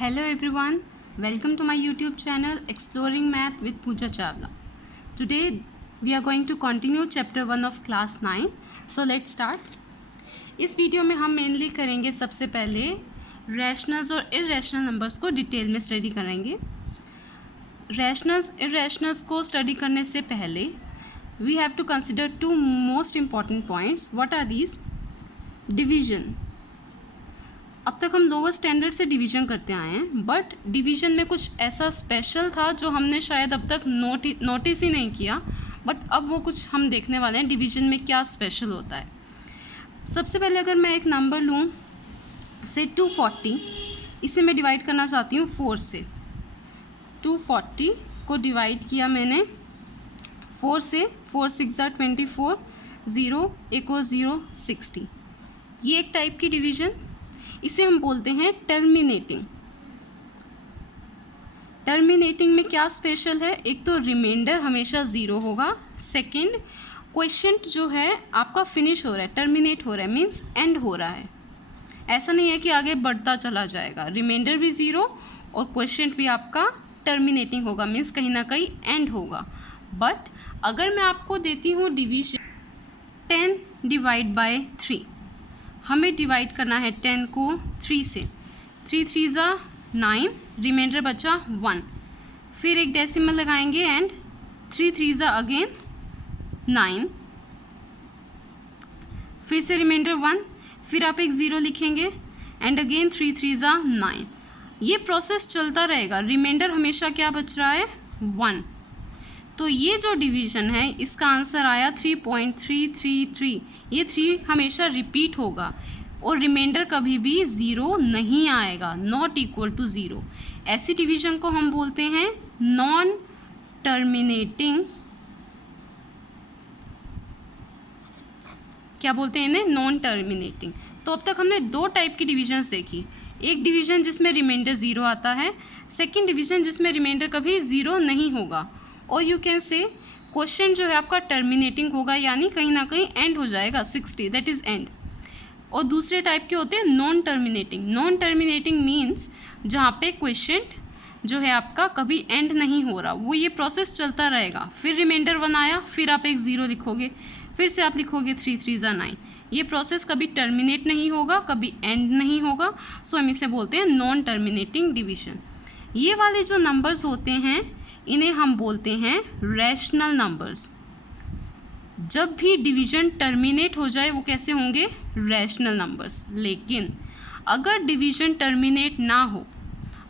Hello everyone, welcome to my YouTube channel Exploring Math with Pooja Chawla. Today we are going to continue chapter 1 of class 9. So let's start. इस video में हम mainly करेंगे सबसे पहले rationals और irrational numbers को detail में study करेंगे. रैशनल्स इररेशनल्स को स्टडी करने से पहले we have to consider two most important points. What are these? Division. अब तक हम लोअर स्टैंडर्ड से डिवीज़न करते आए हैं, बट डिवीज़न में कुछ ऐसा स्पेशल था जो हमने शायद अब तक नोटिस ही नहीं किया, बट अब वो कुछ हम देखने वाले हैं डिवीज़न में क्या स्पेशल होता है. सबसे पहले अगर मैं एक नंबर लूँ से 240, इसे मैं डिवाइड करना चाहती हूँ 4 से. 240 को डिवाइड किया मैंने 4 से. 4 6 24, 0 एक और 0 60. ये एक टाइप की डिवीज़न. इसे हम बोलते हैं टर्मिनेटिंग. टर्मिनेटिंग में क्या स्पेशल है? एक तो रिमाइंडर हमेशा 0 होगा. सेकंड, क्वेश्चन जो है आपका फिनिश हो रहा है, टर्मिनेट हो रहा है, मीन्स एंड हो रहा है. ऐसा नहीं है कि आगे बढ़ता चला जाएगा. रिमाइंडर भी 0 और क्वेश्चन भी आपका टर्मिनेटिंग होगा, मीन्स कहीं ना कहीं एंड होगा. बट अगर मैं आपको देती हूँ डिवीजन 10 डिवाइड बाय 3, हमें डिवाइड करना है 10 को 3 से. 3 3 9, रिमाइंडर बचा 1. फिर एक डेसिमल लगाएंगे एंड 3 3 अगेन 9. फिर से रिमाइंडर 1. फिर आप एक 0 लिखेंगे एंड अगेन 3 3 9. ये प्रोसेस चलता रहेगा. रिमाइंडर हमेशा क्या बच रहा है? 1. तो ये जो डिवीज़न है इसका आंसर आया 3.333. ये 3 हमेशा रिपीट होगा और रिमाइंडर कभी भी 0 नहीं आएगा, नॉट इक्वल टू 0. ऐसी डिवीज़न को हम बोलते हैं नॉन टर्मिनेटिंग. क्या बोलते हैं इन्हें? Non terminating. तो अब तक हमने 2 टाइप की डिवीजन्स देखी. एक डिवीज़न जिसमें रिमाइंडर 0 आता है, सेकेंड डिवीज़न जिसमें रिमाइंडर कभी 0 नहीं होगा. और यू कैन से क्वेश्चन जो है आपका टर्मिनेटिंग होगा, यानी कहीं ना कहीं एंड हो जाएगा 60, दैट इज़ एंड. और दूसरे टाइप के होते हैं non terminating. Non terminating means जहाँ पे क्वेश्चन जो है आपका कभी एंड नहीं हो रहा, वो ये प्रोसेस चलता रहेगा. फिर रिमाइंडर 1 आया, फिर आप एक 0 लिखोगे, फिर से आप लिखोगे 3 3 9. ये प्रोसेस कभी टर्मिनेट नहीं होगा, कभी एंड नहीं होगा. सो हम इसे बोलते हैं नॉन टर्मिनेटिंग डिवीजन. ये वाले जो नंबर्स होते हैं इन्हें हम बोलते हैं रैशनल नंबर्स. जब भी डिवीजन टर्मिनेट हो जाए वो कैसे होंगे? Rational numbers. लेकिन अगर डिवीजन टर्मिनेट ना हो,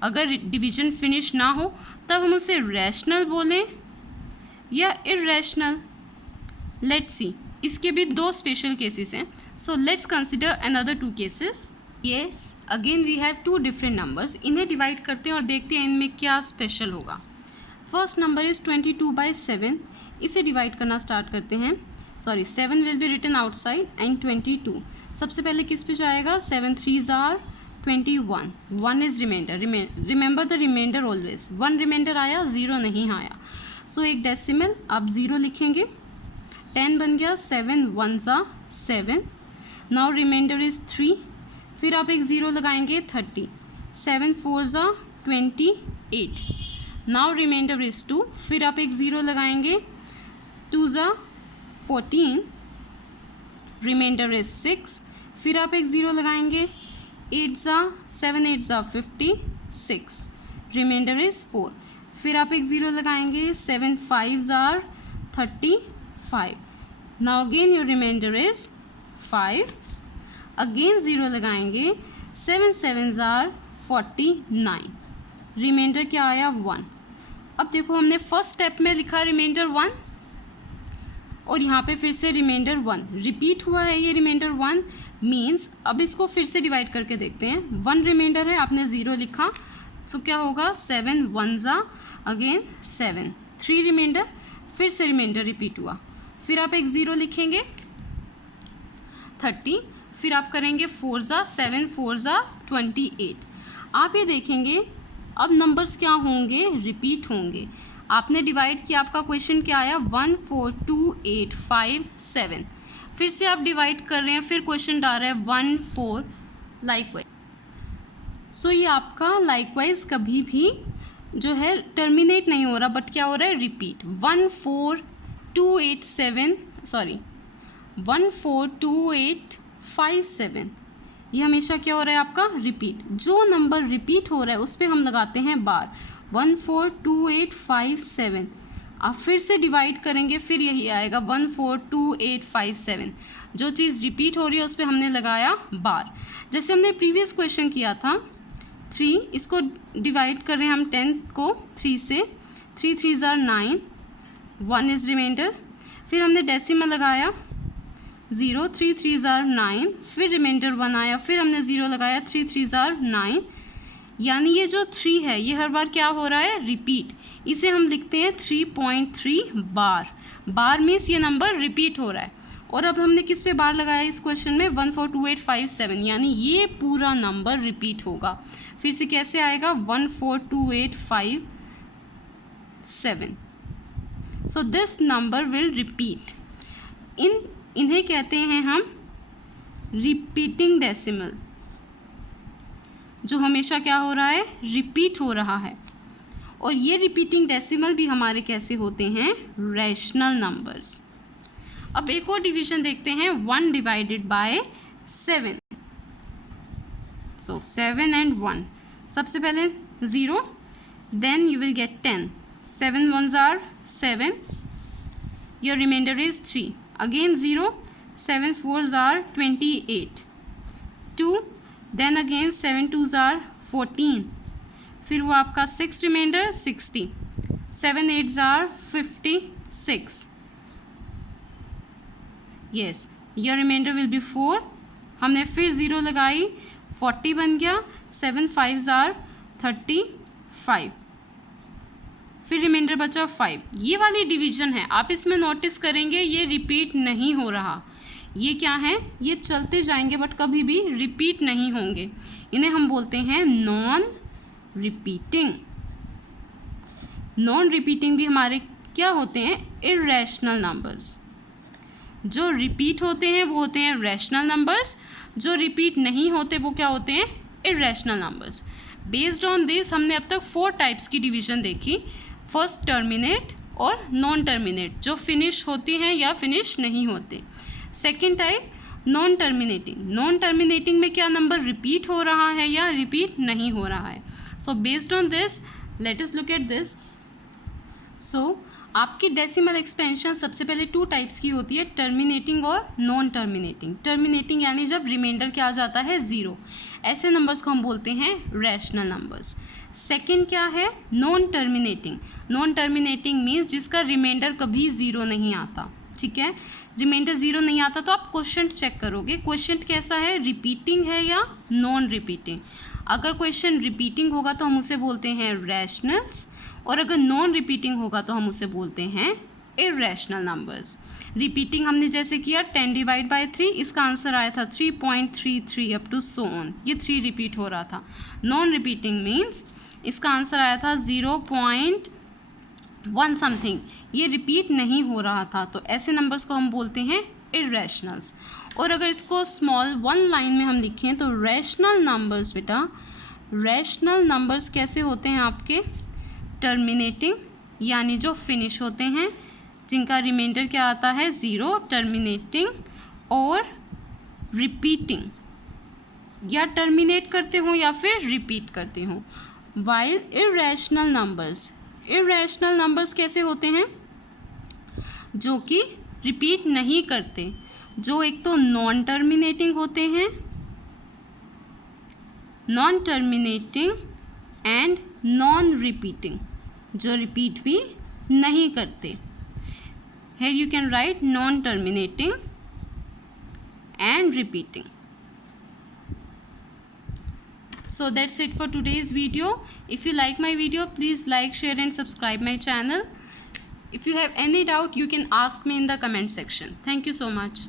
अगर डिवीजन फिनिश ना हो, तब हम उसे रैशनल बोलें या इररेशनल. Let's see. इसके भी 2 स्पेशल केसेस हैं. So let's consider another 2 cases. Yes, again we have 2 different numbers. इन्हें डिवाइड करते हैं और देखते हैं इनमें क्या स्पेशल होगा. First number is 22/7. इसे डिवाइड करना स्टार्ट करते हैं. 7 will be written outside and 22. सबसे पहले किस पे जाएगा? 7 3 21. 1 is reminder. Remember the reminder always. 1 reminder आया, 0 नहीं आया. सो एक डेसिमल आप 0 लिखेंगे. 10 बन गया. 7 1 7. Now reminder is 3. फिर आप एक 0 लगाएंगे. 30. 7 4 28. Now reminder is 2. फिर आप एक 0 लगाएंगे. 2 14. Reminder is 6. फिर आप एक 0 लगाएंगे. 7 8 56. Reminder is 4. फिर आप एक 0 लगाएंगे. 7 5 35. Now again your reminder is 5. Again 0 लगाएंगे. 7 7 49. रिमाइंडर क्या आया? 1. अब देखो हमने फर्स्ट स्टेप में लिखा रिमाइंडर 1 और यहाँ पे फिर से रिमाइंडर 1 रिपीट हुआ है. ये रिमाइंडर 1 मीन्स अब इसको फिर से डिवाइड करके देखते हैं. 1 रिमाइंडर है, आपने 0 लिखा, सो क्या होगा? 7 1 अगेन 7. 3 रिमाइंडर, फिर से रिमाइंडर रिपीट हुआ. फिर आप एक 0 लिखेंगे. 30. फिर आप करेंगे 4 7 4 28. आप ये देखेंगे अब नंबर्स क्या होंगे? रिपीट होंगे. आपने डिवाइड किया, आपका क्वेश्चन क्या आया? 1 4 2 8 5 7. फिर से आप डिवाइड कर रहे हैं, फिर क्वेश्चन आ रहा है 1 4 लाइक वाइज. सो ये आपका लाइकवाइज कभी भी जो है टर्मिनेट नहीं हो रहा, बट क्या हो रहा है, रिपीट। 14285 ये हमेशा क्या हो रहा है आपका, रिपीट। जो नंबर रिपीट हो रहा है उस पर हम लगाते हैं बार। 14285 आप फिर से डिवाइड करेंगे, फिर यही आएगा 14285। जो चीज़ रिपीट हो रही है उस पर हमने लगाया बार। जैसे हमने प्रीवियस क्वेश्चन किया था 3, इसको डिवाइड कर रहे हैं हम 10 को 3 से, 3 3s are 9, 1 इज़ रिमाइंडर। फिर हमने डेसिमल लगाया 0, 3 3s are 9, फिर रिमाइंडर 1 आया, फिर हमने 0 लगाया, 3 3s are 9। यानी ये जो 3 है ये हर बार क्या हो रहा है, रिपीट। इसे हम लिखते हैं 3.3 बार। बार मीन्स ये नंबर रिपीट हो रहा है। और अब हमने किस पे बार लगाया इस क्वेश्चन में, 14285, यानी ये पूरा नंबर रिपीट होगा। फिर से कैसे आएगा, 14285। So this number will repeat. इन्हें कहते हैं हम रिपीटिंग डेसिमल, जो हमेशा क्या हो रहा है, रिपीट हो रहा है। और ये रिपीटिंग डेसिमल भी हमारे कैसे होते हैं, रैशनल नंबर्स। अब एक और डिवीजन देखते हैं, 1 डिवाइडेड बाय 7। सो 7 and 1, सबसे पहले 0, then you will get 10, 7 1s are 7, your reminder is 3, again 0, 7 4s are 28, 2, then again 7 2s are 14, फिर वो आपका 6 reminder 60, 7 8s are 56, yes, your reminder will be 4, हमने फिर 0 लगाई, 40 बन गया, 7 5s are 35, फिर रिमाइंडर बचा 5। ये वाली डिवीजन है, आप इसमें नोटिस करेंगे ये रिपीट नहीं हो रहा। ये क्या है, ये चलते जाएंगे बट कभी भी रिपीट नहीं होंगे। इन्हें हम बोलते हैं नॉन रिपीटिंग। नॉन रिपीटिंग भी हमारे क्या होते हैं, इर्रेशनल नंबर्स। जो रिपीट होते हैं वो होते हैं रैशनल नंबर्स, जो रिपीट नहीं होते वो क्या होते हैं, irrational numbers. Based on this हमने अब तक 4 टाइप्स की डिवीजन देखी। फर्स्ट टर्मिनेट और नॉन टर्मिनेट, जो फिनिश होती हैं या फिनिश नहीं होते। Second type non terminating. Non terminating में क्या नंबर रिपीट हो रहा है या रिपीट नहीं हो रहा है। So based on this let us look at this. So आपकी डेसिमल एक्सपेंशन सबसे पहले 2 टाइप्स की होती है, टर्मिनेटिंग और नॉन टर्मिनेटिंग। टर्मिनेटिंग यानी जब रिमाइंडर क्या आ जाता है, 0, ऐसे नंबर्स को हम बोलते हैं रैशनल नंबर्स। सेकंड क्या है, non terminating. Non terminating means जिसका रिमाइंडर कभी 0 नहीं आता, ठीक है। रिमाइंडर 0 नहीं आता तो आप क्वेश्चन चेक करोगे, क्वेश्चन कैसा है, रिपीटिंग है या नॉन रिपीटिंग। अगर क्वेश्चन रिपीटिंग होगा तो हम उसे बोलते हैं रैशनल्स, और अगर नॉन रिपीटिंग होगा तो हम उसे बोलते हैं इर्रेशनल नंबर्स। रिपीटिंग हमने जैसे किया 10 डिवाइड बाय 3, इसका आंसर आया था 3.33 अप टू सो ऑन, ये 3 रिपीट हो रहा था। नॉन रिपीटिंग मीन्स इसका आंसर आया था 0.1 समथिंग, ये रिपीट नहीं हो रहा था, तो ऐसे नंबर्स को हम बोलते हैं इर्रेशनल्स। और अगर इसको स्मॉल 1 लाइन में हम लिखें तो रैशनल नंबर्स, बेटा रैशनल नंबर्स कैसे होते हैं आपके, टर्मिनेटिंग यानी जो फिनिश होते हैं, जिनका रिमाइंडर क्या आता है 0, टर्मिनेटिंग, और रिपीटिंग, या टर्मिनेट करते हो या फिर रिपीट करते हो। वाइल इर्रेशनल नंबर्स कैसे होते हैं, जो कि रिपीट नहीं करते, जो एक तो नॉन टर्मिनेटिंग होते हैं, non terminating and non repeating, जो रिपीट भी नहीं करते। Here you can write non-terminating and repeating. So that's it for today's video. If you like my video, please like, share and subscribe my channel. If you have any doubt, you can ask me in the comment section. Thank you so much.